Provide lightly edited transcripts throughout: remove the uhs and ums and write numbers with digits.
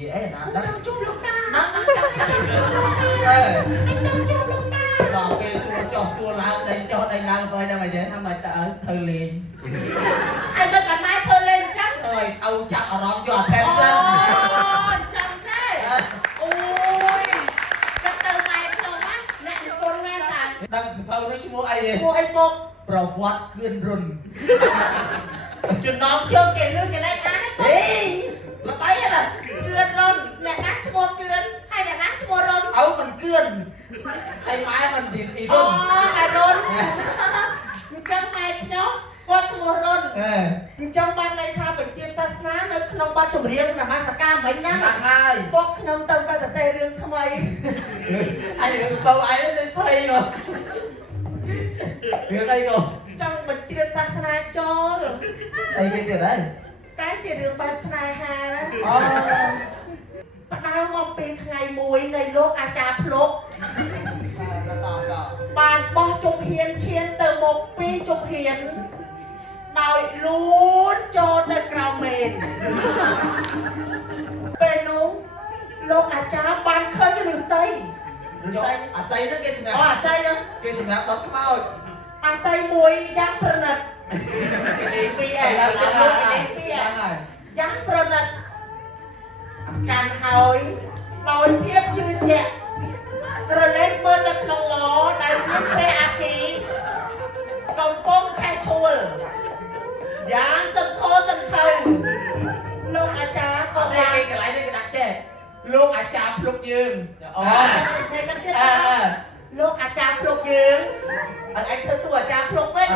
gì ấy là nó trong chung lúc ta nó chung lúc ta rồi cái xua la đây la coi đâu mà vậy mà ta ở thơ liền anh mới cần mai thơ lên chắc rồi âu chặt ở đó cho attention chẳng thế ôi chắc từ mày thơ á nè con nghe ta đang phơi nó chú mua ai đi mua ai một pro quát cơn run chuyện nó chưa kể lương cái này cá ê nó tay á nè cơn run nè đá cho mua cơn hay là đá cho mua run mình cơn hay mái mình thì run run chẳng mày nhóc qua cho mua run trong ban này tha bệnh chuyên sát ná nơi trong ban trồng riêng là mang sạc cam bánh nhá hai bóc trong tâm ta là xe riêng thăm ấy anh đừng câu ai nó lên phây rồi được đây rồi trong bệnh chuyên sát ná cho đây cái tiền đấy cái chuyện đường ban snai ha bắt đầu mongពីថ្ងៃមួយនៃលោកអាចារ្យភ្លុកបានបោះជំហានឈានទៅមុខពីជំហានដោយលូនចូលទៅក្រោមមេនពេលនោះលោកអាចារ្យបានឃើញឫស្សីអាស័យហ្នឹងគេសម្រាប់អាស័យហ្នឹងគេសម្រាប់ដុតខ្មោចអាស័យមួយយ៉ាងប្រណិតនេះពីឯងនេះពីឯងយ៉ាងប្រណិតកាន់ហើយដោយភាពជឿជាក់ក្រឡេកមើលទៅក្នុងឡដែលមានព្រះអាគីកំពុងឆេះឈួលយ៉ាងសន្ធោសន្ធៅលោកអាចារ្យក៏បានគេកន្លែងនេះគេដាក់ចេះលោកអាចារ្យភ្លុកយើងស្អីกันទៀតលោកអាចារ្យភ្លុកយើងអត់ឯងធ្វើតួអាចារ្យភ្លុកវិញ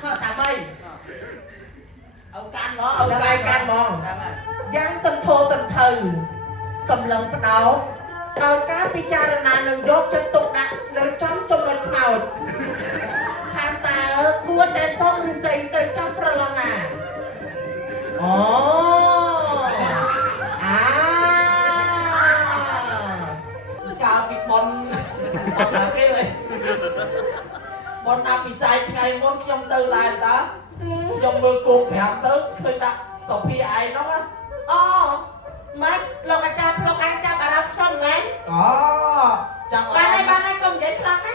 ខោសាមីông can nó ông can mongយ៉ាងសន្ធោសន្ធៅសម្លឹងផ្ដោតដោយការពិចារណានឹងយកចិត្តទុកដាក់នៅចំចំណុចខ្មោចថាតើគួរតែសងឫស្សីទៅចំប្រឡងណាអូកាលពីបនណាគេវិញបនអភិសេកថ្ងៃមុនខ្ញុំទៅឡានតាខ្ញុំមើលគោក5ទៅឃើញដាក់សុភាឯងហ្នឹងណាអូម៉េចលោកអាចារ្យភ្លុកឯងចាប់អារម្មណ៍ខ្ញុំមែនចាប់បានហើយកុំនិយាយខ្លាំងណា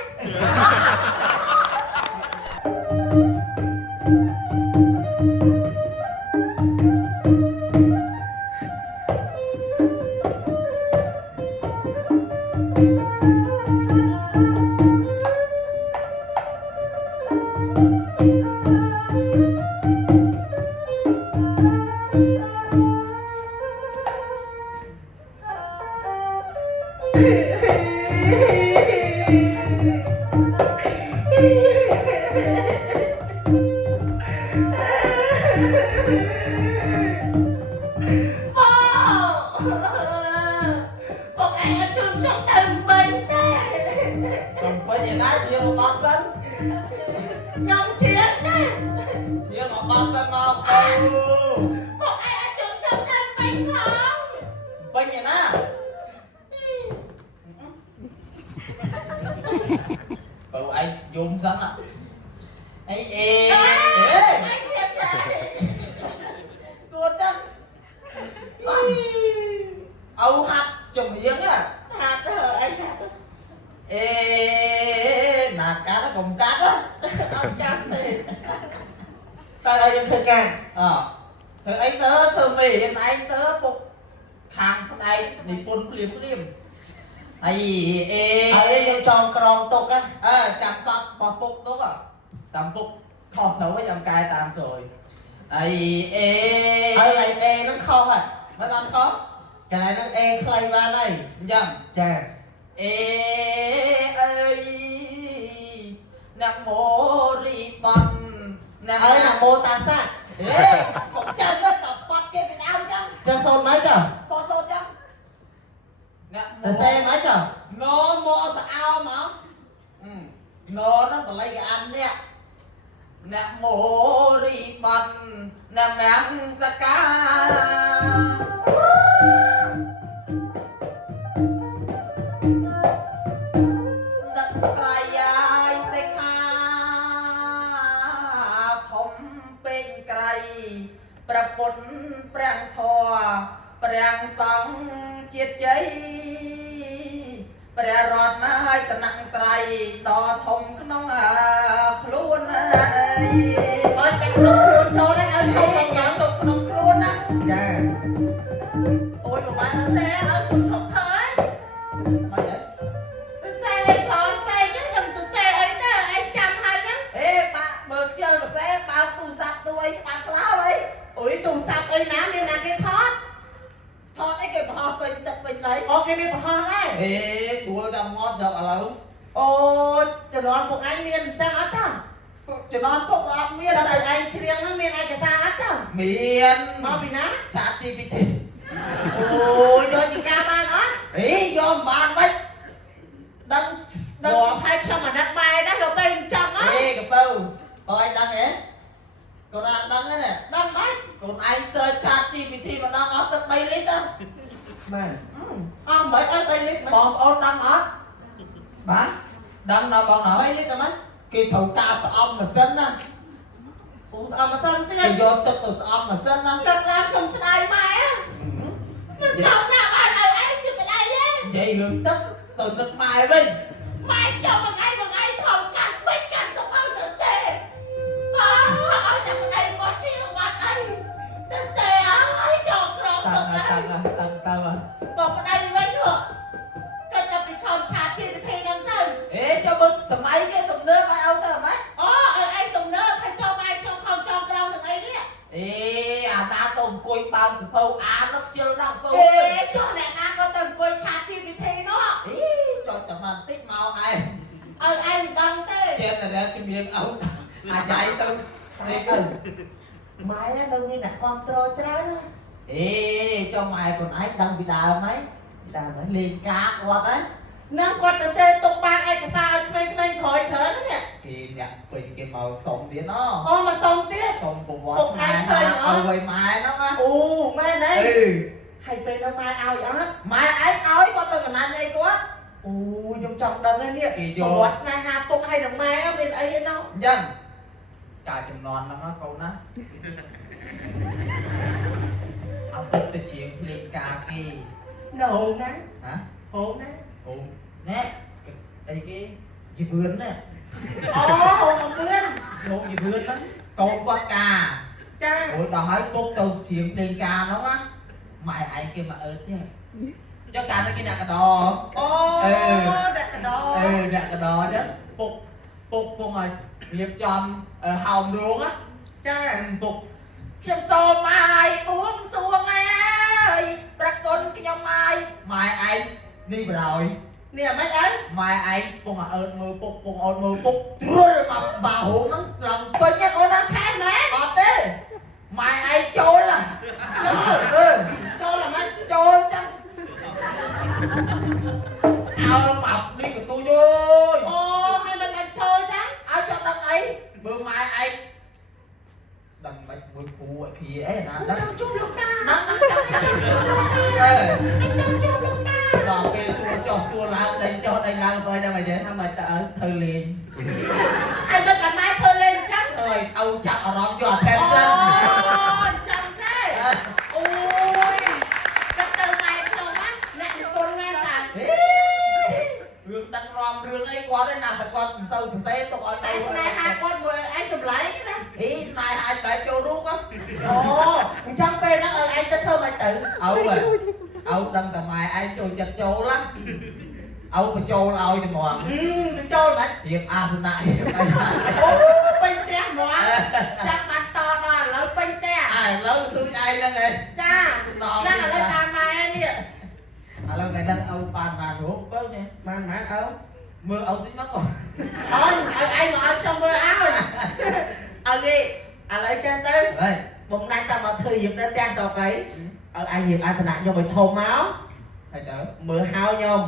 dùng sẵn à ấy tuột chân âu hạt trồng miếng à hạt đó anh hạt đó là cá nó cùng cát á âu cát thì tại ơi thưa ca thưa anh tớ thưa mì anh tớ phục hàng này đi quân liếmยังจองกรองตกอ่ะจำปักปอกปุกtốt à tầmปุกkhông thấu với dòng cài tạm rồi lại nó không à mấy con có cái này nó clay vào đây dầm chà ơi nam mô ri bần nam mô ta sa còn chân nó tập bắt kia bị đau chân chân sôn mấy cơ to sôn chân ta xe mấy cơ nó mò sao mà nó lấy cái ăn nè nam mô ri bần nam nam sa ca đất cày ai sẽ kha thông bên càyประปุนแปลงทอแปล ទាំងសងជាតិជ័យព្រះរតនហើយតំណាក់ត្រៃដ៏ធំក្នុងខ្លួនហើយអត់តែក្នុងខ្លួនចូលហ្នឹងឲ្យធំមកយ៉ាង ទុកក្នុងខ្លួនណា ចាអូយមកបានសេឲ្យជុំឈប់ធ្វើអហើយីហ៎ ទៅសេឲ្យច្រើនពេកខ្ញុំទៅសេអីទៅឯងចាំហើយហ្នឹង អេបាក់មើលខ្ជិលកសែបើកទូរស័ព្ទទូអីស្ដាប់ក្លោអី អូយទូរស័ព្ទអីណាមានណាគេថត ថតអីគេបោះពេញទឹកពេញដី អូគេមានប្រហោះដែរ អេស្រួលតែងត់ស្រាប់ឥឡូវ អូជំនាន់ពួកអញមានអញ្ចឹងអត់ចឹង ជំនាន់ពុកអត់មាន ចាំ តែ តែឯងច្រៀងហ្នឹងមានឯកសារអត់ចឹង មាន មកពីណា ឆាត GPT អូយយកជាការបានអត់ អេយកបានមិនដឹង ដល់ផែខ្ញុំអាណិតម៉ែដែរដល់ពេលអញ្ចឹងអត់ អេកពៅបើឯងដឹងហ៎កូនអាដឹងហ្នឹងណា ដល់បាច់ កូនឯង search chat GPT ម្ដងអត់ទឹក3លីត្រទៅ មែនអស់មិនអត់3លីត្រ បងប្អូនដឹងអត់បាទដឹងដល់បងណោះ 3លីត្រតែមិន គេត្រូវការស្អំម៉ាស៊ីនណា ពូស្អមមកសិនទៀត គេយកទឹកទៅស្អំម៉ាស៊ីនណា ទឹកឡើងខ្ញុំស្ដាយម៉ែមិនសមណាបានឲ្យឯងជិះក្ដីទេ និយាយរឿងទឹកទៅទឹកម៉ែវិញ ម៉ែខ្ញុំមួយថ្ងៃថំកាត់បិចកាត់សភៅទៅសេអូឲ្យតែក្ដីគាត់ជិះបាត់អីទៅសេអើយចូលក្រម តាំ ទៅ ងតាំងតាំង បងប្ដីវិញហ៎គាត់តែពីខំឆាតជាវិធីហ្នឹងទៅ អេចុះមើលសម័យគេទំនើបឲ្យឲ្យទៅម៉េច អូឲ្យឯងទំនើបឲ្យចូលម៉ែខ្ញុំខំចងក្រមនឹងអីនេះ អេអាណាទៅអង្គុយបើកសភៅអាននោះខ្ជិលណាស់ពៅ អេចុះអ្នកណាក៏ទៅអង្គុយឆាតជាវិធីនោះ អេចុចតែបន្តិចមកឯង ឲ្យឯងមិនដឹងទេ ចេះតែរកជំនាញអោអាចៃទៅនេះទៅ ម៉ែនៅមានអ្នកគ្រប់គ្រងច្រើនណា អេចុះម៉ែខ្លួនឯងដឹងពីដើមហី តាមហ្នឹង លេងការគាត់ហ៎ ណាគាត់ទៅសេទុកបានឯកសារឲ្យក្មេងៗក្រោយច្រើនណានេះ គេអ្នកពេញគេមកសុំទៀតណោះ អូមកសុំទៀត សុំប្រវត្តិស្នេហាឲ្យវ័យម៉ែហ្នឹងណា អូម៉ែណែ អេ ហើយពេលនោះម៉ែឲ្យអត់ ម៉ែឯងឲ្យគាត់ទៅកណ្ដាលអីគាត់ អូខ្ញុំចង់ដឹងហើយនេះ គេយក ប្រវត្តិស្នេហាពុកហើយនឹងម៉ែមានអីទេណោះ អញ្ចឹងការចំនួនហ្នឹងណាកូនណាអត់ទៅជាងភ្លេងការគេ នៅហូបណា ហ៎ ហូបណា អូណែអីគេជីវឿនណា អូហូបមកព្រឿន លោកជីវឿនហ្នឹងកូនគាត់ការ ចា អូយដល់ហើយពុកទៅជាងភ្លេងការហ្នឹងណាម៉ែឯងគេមកអើទៀតចុះការនេះគេដាក់កដោ អូដាក់កដោ ដាក់កដោចឹងពុកឲ្យរៀបចំហោមរោងណា ចា ពុកខ្ញុំសូមម៉ែបួងសួងអើយប្រគុណខ្ញុំម៉ែម៉ែឯងនេះបរោយ នេះមិនអី ម៉ែឯងពងអើតមើលពុកពងអើតមើលពុកទ្រុលមកបាហូហ្នឹងឡើងពេញហ្នឹងអូនណា ឆែកម៉ែ អត់ទេម៉ែឯងចូលហ៎ ចូលឡើងមិន ចូលចឹងអើបាប់នេះក៏ទូយអើយ អូហើយមិនអាចចូលចឹង ឲ្យចង់ដឹងអីបើម៉ែឯងដឹងមិនមួយគ្រូឲ្យភីអីណាដឹង ចង់ជួបលោកតា ដឹងចាំអើ ចង់ជួបលោកតា ដល់ពេលសួរចុះសួរឡើងដេញចុះដេញឡើងទៅហ្នឹងអីចឹង ថាមិនតើ ធ្វើលេង ហើយមិនបានម៉ែធ្វើលេងចឹង ទៅឲ្យចាប់អារម្មណ៍យកអាផេន អូ សិន ចឹងទេអូយចាប់ទៅម៉ែខ្ញុំណាអ្នកនិពន្ធមែនតា រឿងដឹងរំរឿងអីគាត់ឯណាតែគាត់មិនសូវសរសេរទុកឲ្យ តែស្នេហាគាត់មួយឯងចម្លែកណា អីស្នេហាបែបចូលរូបហ៎ អូអញ្ចឹងពេលហ្នឹងឲ្យឯងទៅធ្វើមិនទៅ ឲ្យដឹងតែម៉ែឯងចូលចិត្តចូលណាឲ្យបញ្ចូលឲ្យទៅហ្មង ទៅចូលមិន រៀបអាសនៈរៀបអី អូពេញផ្ទះហ្មងចាំបានតដល់ឥឡូវពេញផ្ទះ ឥឡូវទូចឯងហ្នឹងឯង ចាហ្នឹងឥឡូវតាមម៉ែនេះ ឥឡូវថ្ងៃហ្នឹងឲ្យបានរូបទៅនេះ បានម៉ែអើ មើលឲ្យតិចមកអូ អើយឲ្យឯងមកឲ្យខ្ញុំមើលឲ្យឲ្យនេះឥឡូវចេះទៅ ហេ បំណាច់តែមកធ្វើរៀបនៅផ្ទះស្រុកអីឲ្យឯងរៀបអាសនៈខ្ញុំឲ្យធំមក ហើយទៅ មើលហៅខ្ញុំ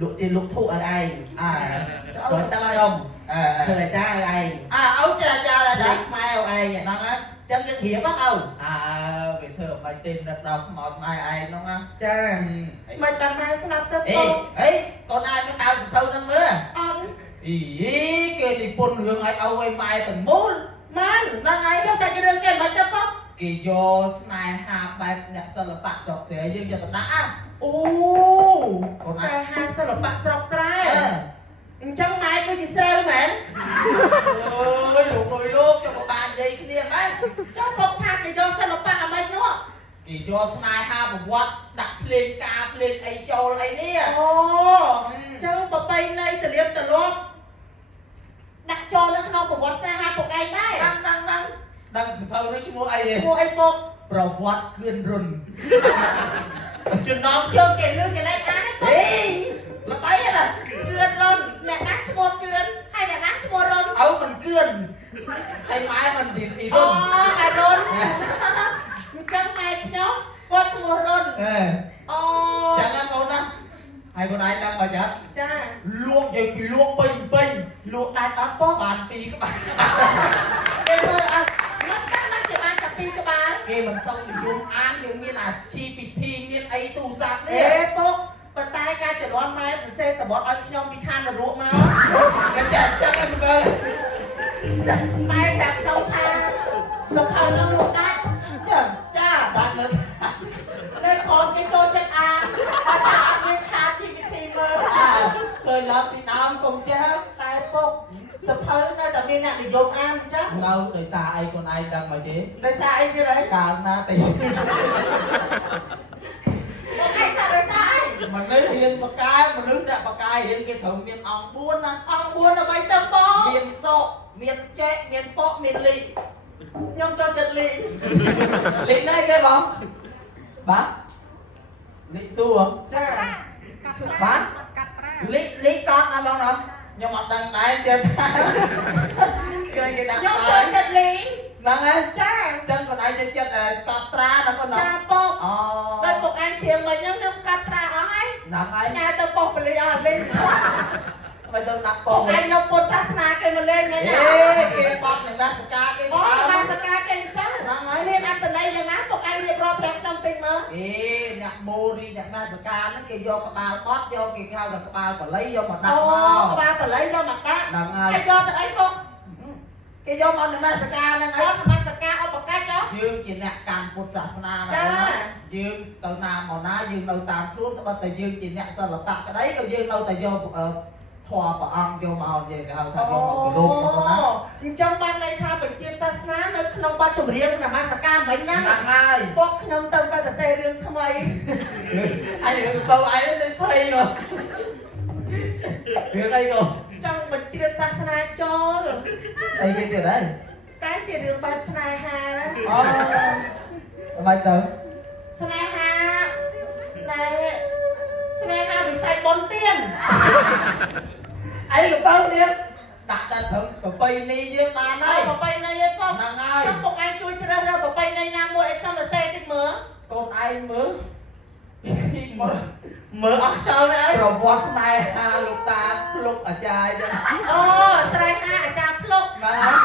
លក់ទៀនលក់ធូបឲ្យឯង អា ស្រោចទឹកខ្ញុំ ធ្វើ ធ្វើអាចារ្យឲ្យឯង ឲ្យចាចាដែរ លេខខ្មែរឲ្យឯង ហ្នឹងហើយ ចឹងយើងរៀបហ្នឹងអូ វាធ្វើឲ្យបាយទេនឹកដល់ខ្មោចម៉ែឯងហ្នឹងណា ចាមិនបានម៉ែស្លាប់ទៅ អេ បង អីកូនឯងនឹងដើរទៅហ្នឹងមើល អត់ អីគេនិពន្ធរឿងឲ្យម៉ែទាំងមូល មិន ហ្នឹងហើយ ចុះសាច់រឿងគេមិនទៅបង អ គេយកស្នេហាបែបអ្នកសិល្បៈស្រុកស្រែយើងយកទៅដាក់អូ ស្នេហាសិល្បៈស្រុកស្រែអញ្ចឹងម៉ែគឺជាស្រូវមែនអើយលោកចុះក៏បាននិយាយគ្នាមែនចុះពុកថាគេយកសិល្បៈអាម៉េចនោះគេយកស្នេហាប្រវត្តិដាក់ភ្លេងការភ្លេងអីចូលអីនេះអូចឹងប្របីនៃទលាបទលាប់ដាក់ចូលនៅក្នុងប្រវត្តិស្នេហាពុកឯងដែរដឹងសភៅនេះឈ្មោះអីឈ្មោះអីពុកប្រវត្តិគឿនរុនចំណងជើងគេលឺគេលេខអានហេល្បីណាគឿនរុនអ្នកណាឈ្មោះគឿនហើយអ្នកណាឈ្មោះរុនឪមិនគឿនហើយម៉ែមិនទីរុនអារុនអញ្ចឹងម៉ែខ្ញុំគាត់ឈ្មោះរុនអូចឹងណាបងណាហើយបងឯងដឹងបើចាចាលួងនិយាយពីលួងពេញលួងដាច់អត់ពោះបាន2ក្បាលគេមើលអត់មិនជាបានតែ2ក្បាលគេមិនសូវនិយមអានគេមានអាជីពិធីមានអីទូរស័ព្ទនេះពុកប៉ុន្តែការចរន្តម៉ែសរសេរសបុតឲ្យខ្ញុំពីឋាននរកមកគេចាក់ចឹងឯងមើលម៉ែប្រាប់ខ្ញុំថាសុភៅនឹងលួងដាច់ចាដាច់នៅផងគេចូលចិត្តអានភាសាអត់មានឆាជីពិធីមើលឃើញឡើងពីដើមកុំចេះតែពុកសភៅនៅតែមានអ្នកនិយមអានអញ្ចឹងនៅដោយសារអីខ្លួនឯងដឹងមកទេដោយសារអីទៀតហើយកាលណាតែមកឯងថាដោយសារអីមនុស្សរៀនបកាយមនុស្សអ្នកបកាយរៀនគេត្រូវមានអង្គ4ណាអង្គ4ដើម្បីទៅបងមានសុកមានចេកមានប៉ក់មានលីខ្ញុំចូលចិត្តលីលីនេះគេបងបាទលីសួរចាបាទលីកត់ណាបងណាខ្ញុំអត់ដឹងដែរចេះថាគេដាក់ខ្ញុំចូលចិត្តលីហ្នឹងហ៎ចាអញ្ចឹងខ្លួនឯងចូលចិត្តកត់ត្រាដល់ប៉ុណ្ណឹងចាពុកអូដល់ពុកឯងជាងមិញហ្នឹងខ្ញុំកត់ត្រាអស់ហើយហ្នឹងហើយញ៉ាទៅពុកបលីអស់លីមិនទៅដាក់ពុកឯងយកពុទ្ធសាសនាគេមកលេងមែនទេគេបត់នឹងសកាគេបត់នឹងសកាគេអញ្ចឹងហ្នឹងហើយមានអត្តន័យយ៉ាងណាពុកឯងរៀបរាប់ប្រាប់ខ្ញុំតិចមើលអ្នកម៉ូរីអ្នកមាសកាហ្នឹងគេយកក្បាលបត់យកគេហៅថាក្បាលបល័យយកមកដាក់មកក្បាលបល័យយកមកដាក់ហ្នឹងហើយគេយកទៅអីពុកគេយកមកនមស្ការហ្នឹងហើយនមស្ការឧបកិច្ចយើងជាអ្នកកាន់ពុទ្ធសាសនាចាយើងទៅណាមកណាយើងនៅតាមខ្លួនត្បិតតែយើងជាអ្នកសិល្បៈក្តីក៏យើងនៅតែយកធម៌ព្រះអង្គយកមកនិយាយគេហៅថាយកមកគោរពមកណាអញ្ចឹងបានន័យថាបញ្ជាសាសនានៅក្នុងបទចម្រៀងនមស្ការមិញណាហ្នឹងហើយពុកខ្ញុំទៅតែសរសេររឿងថ្មីអញរឿងទៅឯងនឹងភ័យនោះរឿងអីក៏ចង់បញ្ជ្រាបសាសនាចូលអីគេទៀតហើយតែជារឿងបែបស្នេហាអូមិនទៅស្នេហាតែស្នេហាវិស័យបុណ្យទានអីក៏បើទៀតដាក់តែត្រឹមប្រពៃណីយើងបានហើយប្រពៃណីឯងពុកហ្នឹងហើយចុះពុកឯងជួយជ្រើសរើសប្រពៃណីណាមួយឲ្យខ្ញុំសរសេរតិចមើលកូនឯងមើលមើលអស់ខ្យល់ទៅអីប្រវត្តិស្នេហាលោកតាភ្លុកអាចារ្យចឹងអូស្នេហាអាចារ្យភ្លុកហ្នឹងហើយ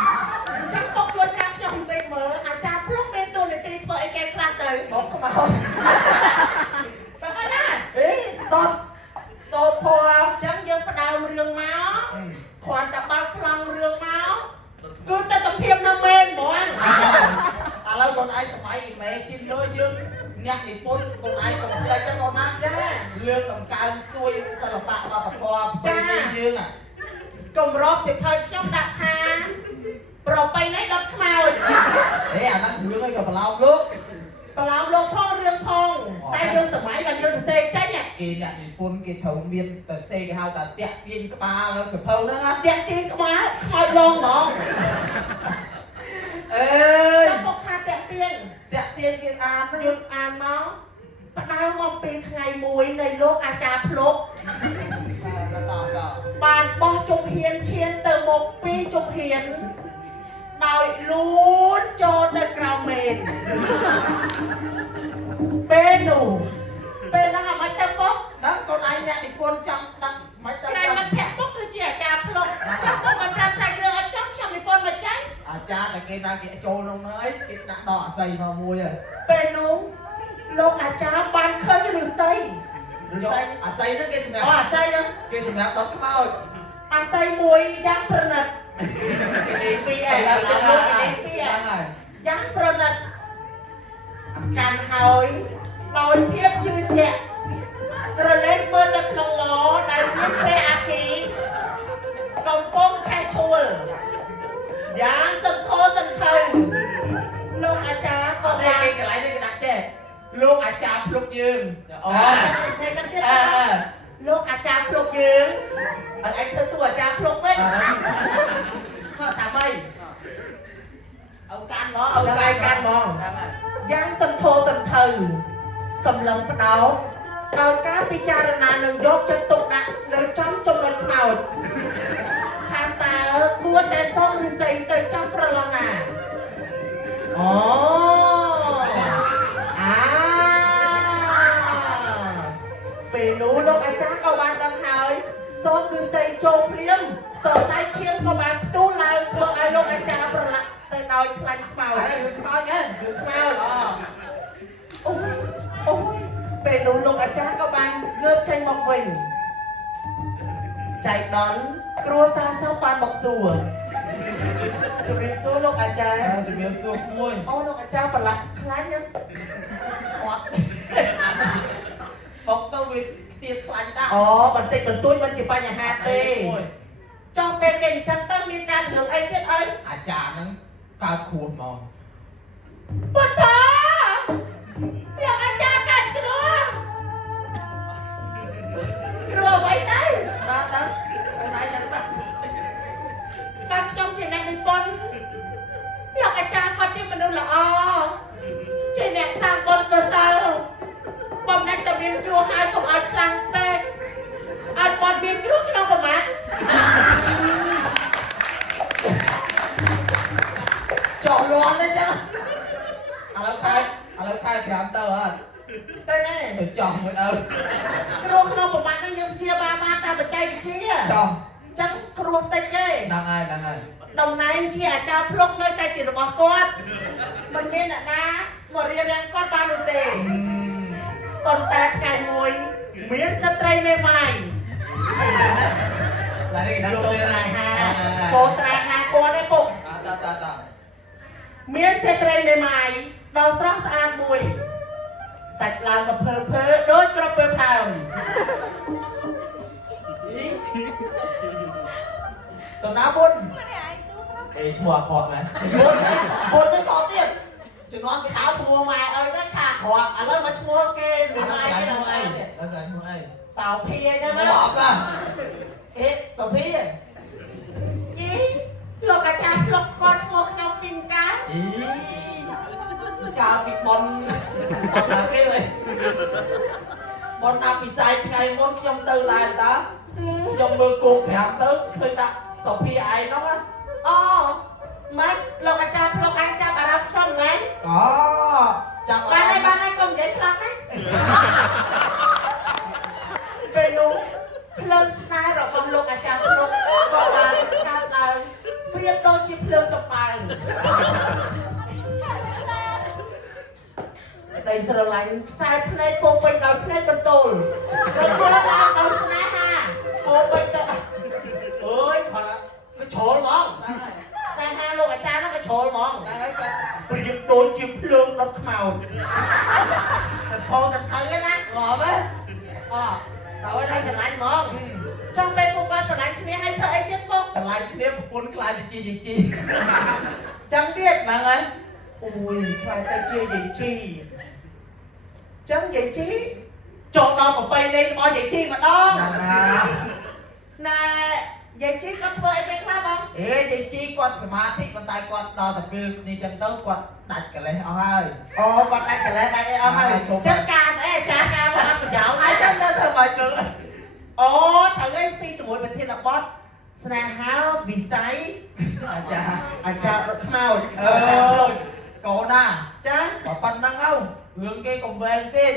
អញ្ចឹងពុកជួយប្រាប់ខ្ញុំបន្តិចមើលអាចារ្យភ្លុកមានតួនាទីធ្វើអីគេខ្លះទៅបងខ្មៅតែប៉ុណ្ណាដុតសូធរអញ្ចឹងយើងផ្ដើមរឿងមកគ្រាន់តែបើកប្លង់រឿងមកគឺតែសភាពនៅមែនហ្មងឥឡូវកូនឯងសម័យអ៊ីមេជីនលើយើងអ្នកនិពន្ធកូនឯងកុំភ្លេចចឹងកូនណាចាលើកតម្កើងស្ទួយសិល្បៈវប្បធម៌ចាយើងគម្របសិភៅខ្ញុំដាក់ថាប្រពៃណីដុតខ្មោចអាហ្នឹងរឿងអីក៏ប្រឡោមលោកផងរឿងផងតែយើងសម័យបានយើងសរសេរចេញគេអ្នកនិពន្ធគេត្រូវមានតែផ្សេងគេហៅថាតាក់ទាញក្បាលសិភៅហ្នឹងតាក់ទាញក្បាលខ្មោចលងហ្មងអើយពុកថាតាក់ទាញគេអានយើងអានមកផ្ដើមមកពីថ្ងៃមួយនៃលោកអាចារ្យភ្លុកបានបោះជំហានឈានទៅមុខ2ជំហានដោយលូនចូលទៅក្រោមមេនពេលហ្នឹងអាមិនទៅពុកដឹងកូនឯងអ្នកនិពន្ធចង់ដឹងមិនទៅក្រែងមិត្តភក្តិពុកគឺជាអាចារ្យភ្លុកចាំពុកមិនប្រាប់សាច់រឿងឲ្យខ្ញុំនិពន្ធមកចេញអាចារ្យតែគេថាគេចូលក្នុងហ្នឹងឯងគេដាក់ដកអាស័យមកមួយហើយពេលនោះលោកអាចារ្យបានឃើញឫស្សីអាស័យហ្នឹងគេសម្រាប់អាស័យហ្នឹងគេសម្រាប់ដុតខ្មោចអាស័យមួយយ៉ាងប្រណិតគេពីឯងឡើងពីឯងយ៉ាងប្រណិត การหอยโดยเพียบชื่อเจ้ากระเล็กเมื่อตะคลองล้อในวิทยากีกองป้องชายชวนยางสังโคสังไทยลูกอาจารย์ก็ đây มา cái lấy đây cái đặt chè lúc à chạp lúc dương อ๋อใส่กันเตี้ยลูกอาจารย์ปลุกยืนไอ้เธอตัวอาจารย์ปลุกไหมข้อสามใบ ông can nó เอารายการมองยังสัมโทสัมเธอสำลังพระเอาเราการพิจารณาหนึ่งยกจนตกหนักเลยจ้องจมลนเมาทางตากลัวแต่ซ่องหรือใส่เตยจ้องประลองน่ะอ๋อពេលនោះលោកអាចារ្យក៏បានដឹងហើយសោកឬស័យចូលភ្លាមសរសៃឈាមក៏បានផ្ទុះឡើងធ្វើឲ្យលោកអាចារ្យប្រឡាក់ទៅដោយខ្លាញ់ខ្មោច ខ្មោចហ្នឹង គឺខ្មោចអូយអូយពេលនោះលោកអាចារ្យក៏បានងើបចេញមកវិញចៃដន្យគ្រួសារសោកបានមកសួរជំរាបសួរលោកអាចារ្យ ជំរាបសួរមួយ អូលោកអាចារ្យប្រឡាក់ខ្លាញ់ណា ខាត់បុកទៅវាខ្ទាតខ្លាញ់ដាក់ អូបន្តិចបន្តួចមិនជាបញ្ហាទេចង់ពេលគេអញ្ចឹងទៅមានការរឿងអីទៀតអី អាចារ្យហ្នឹងកើតខួនហ្មង ប៉ុន្តែលោកអាចារ្យកាត់គ្រោះអ្វីទៅ ដល់ដល់ខ្លួនឯងដឹងតា បាទខ្ញុំជាអ្នកនិពន្ធលោកអាចារ្យគាត់ជាមនុស្សល្អជាអ្នកសាងបុណ្យកុសលបំណាច់តែមានគ្រោះហើយកុំឲ្យខ្លាំងពេកឲ្យគាត់មានគ្រោះក្នុងប្រមាថ ចោលលាន់ទេចឹងឥឡូវខែ5ទៅអត់ ទៅណែ ទៅចោះមួយអើ គ្រោះក្នុងប្រមាថហ្នឹងខ្ញុំព្យាបាលបានតាមបច្ចេកវិទ្យា ចោះ ចឹងគ្រោះតិចទេ ហ្នឹងហើយ តំណែងជាអាចារ្យភ្លុកនៅតែជារបស់គាត់មិនមានអ្នកណាមករៀបរៀងគាត់បាននោះទេប៉ុន្តែថ្ងៃមួយមានស្ត្រីមេម៉ាយ lại cái ចូល chỗ ស្នេ này ហា ha ចូលស្នេហាគាត់ទេពុក ta មានស្ត្រីមេម៉ាយដ៏ស្រស់ស្អាតមួយសាច់ឡើងកភើដូចក្រពើផើម tụi nó buôn អេឈ្មោះអាក្រក់ណា buôn mới có tiền chừng non cái ហៅ tháo ឈ្មោះម៉ែអើយទៅខាអាក្រក់ឥឡូវមកឈ្មោះគេមេម៉ាយគេដល់ស្អី nó sẽ mua ai សៅភាចឹង nó ណា bỏ ra ê Sophie យីលោកអាចារ្យភ្លុកស្គាល់ឈ្មោះខ្ញុំពីកាល ý cao bị bon là cái này bon nào bị sai ngày môn trong tư lại ta trong mưa cột hàm tới khơi đặt Sophie ai nó á អូម៉េចលោកអាចារ្យភ្លុកឯងចាប់អារម្មណ៍ខ្ញុំមែន có chắc បានហើយកុំនិយាយខ្លាំងណាពេលនោះភ្លើងស្នេហ៍របស់លោកអាចារ្យភ្លុកក៏បានកើតឡើងប្រៀបដូចជាភ្លើងចំបើងក្តីស្រឡាញ់ខ្សែភ្នែកពោពេញដោយភ្នែកបន្ទោលក៏ជ្រុលឡើងដោយស្នេហាពោពេញទៅអើយផលគឺជ្រុលហ្មងស្នេហាលោកអាចារ្យហ្នឹងក៏ជ្រុលហ្មង ប្រៀបដូចជាភ្លើងដុតខ្មោចសន្ធោសន្ធៅណា ngọt đấy à តើឲ្យស្រឡាញ់ហ្មងចង់ពេលពួកគាត់ស្រឡាញ់គ្នាឲ្យធ្វើអីទៀតពុក thành lại kia một quân lại bị chi ចឹងទៀត mang ơi អូយខ្លាចតែជាយាយជីចឹងយាយជីចូលដល់ប្រពៃណីរបស់យាយជីម្ដង ណែយាយជីគាត់ធ្វើអីគេខ្លះបង ê vậy chi con smart thì con tay con đo tập bill đi chân tới con đặt cái lấy ao hơi អូគាត់ដាច់កន្លែងដាច់អីអស់ហើយចឹងការអីអាចារ្យការមកអត់ប្រយោជន៍ ai chắc nên thôi mày được អូត្រូវឲ្យស៊ីជាមួយប្រធានបទស្នេហាវិស័យ chà អាចារ្យរត់ខ្មោច cô nè ចា có phần năng không hướng kia cùng về đi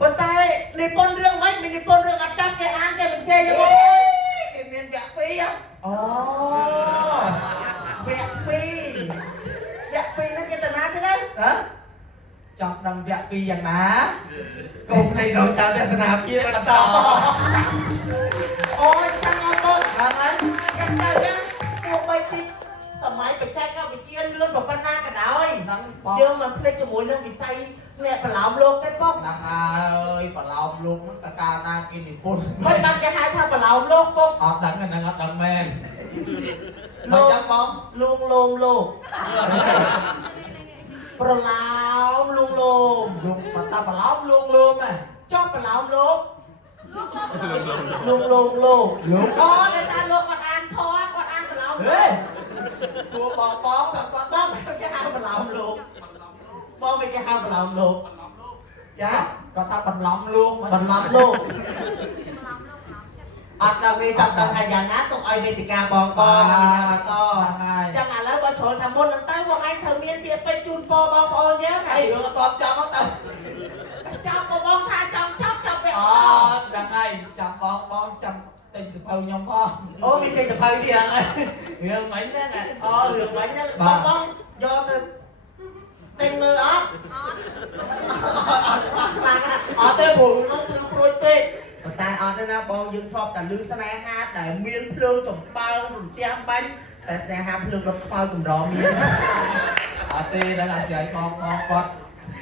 ប៉ុន្តែនិពន្ធរឿងមិនមាននិពន្ធរឿងអត់ចាប់គេអានគេបញ្ចេញហ្នឹង cái miền vẹt phí không អូវគ្គ2ហ្នឹងគេតាណាទេណា hả chọc đằng vẹt phíយ៉ាងណា cùng thì rồi chào để sẵn hạp kia bắt đầu អូចាំអត់បង vâng ấy ចាំទៅណាទោះបីជីស សម័យបច្ចេកវិទ្យាលឿនប៉ុណ្ណាក៏ដោយ ហ្នឹងបង យើងមិនភ្លេចជាមួយនឹងវិស័យអ្នកប្រឡោមលោកទេពុក ហ្នឹងហើយប្រឡោមលោកហ្នឹងតើកាលណាគេនិពន្ធ មិនបានគេហៅថាប្រឡោមលោកពុក អត់ដឹងហ្នឹងអត់ដឹងមែន លោក ចាំបង លួងលោមលោកប្រឡោមលួងលោម លោកមកតាប្រឡោមលួងលួមហ៎ ចុះប្រឡោមលោកលួងលោមលោកអូតែតាលោកគាត់អានធေါ်គាត់អានប្រឡោម ហេសួរបងបងថាគាត់ បងគេហៅប្រឡោមលោកបងគេហៅប្រឡោមលោកចា គាត់ថាបន្លំលួង បន្លំលោកអត់ដល់វាចាប់ដល់ថាយ៉ាងណាទុកឲ្យវេទិកាបងបងមានថាបន្តចឹងឥឡូវបើជ្រុលថាមុនហ្នឹងទៅបងឯងត្រូវមានពាក្យពេចន៍ជូនពរបងប្អូនយើង អីរឿងអត់តបចាំទៅ ចាប់បងថាចាំចាប់ពេលអ អ ត់ ត់ដឹងហើយចាំបងចាំទិញសភៅខ្ញុំផង អូមានចេញទៅភៅទៀត រឿងមិញហ្នឹង អូរឿងបាញ់ហ្នឹងបងយកទៅទិញមើលអត់អត់ខ្លាំងណាស់ អត់ទេព្រោះនោះព្រឹងព្រួយពេក ប៉ុន្តែអត់ទេណាបងយើងធ្លាប់តែលឺស្នេហាដែលមានភ្លើងចម្បើងរន្ទះបាញ់តែស្នេហាភ្លើងរត់ខ្មៅកម្រមាន អត់ទេដល់អាស្រ័យបងគាត់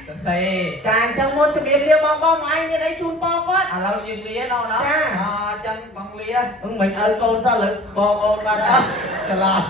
ទៅសេ ចាអញ្ចឹងមុនជំរាបលាបងឯងមានអីជូនបងគាត់ ឥឡូវយើងលាណោះណាអញ្ចឹងបងលា មិនឲ្យកូនសោះលើបងអូនបាត់ហើយ ច្រឡំ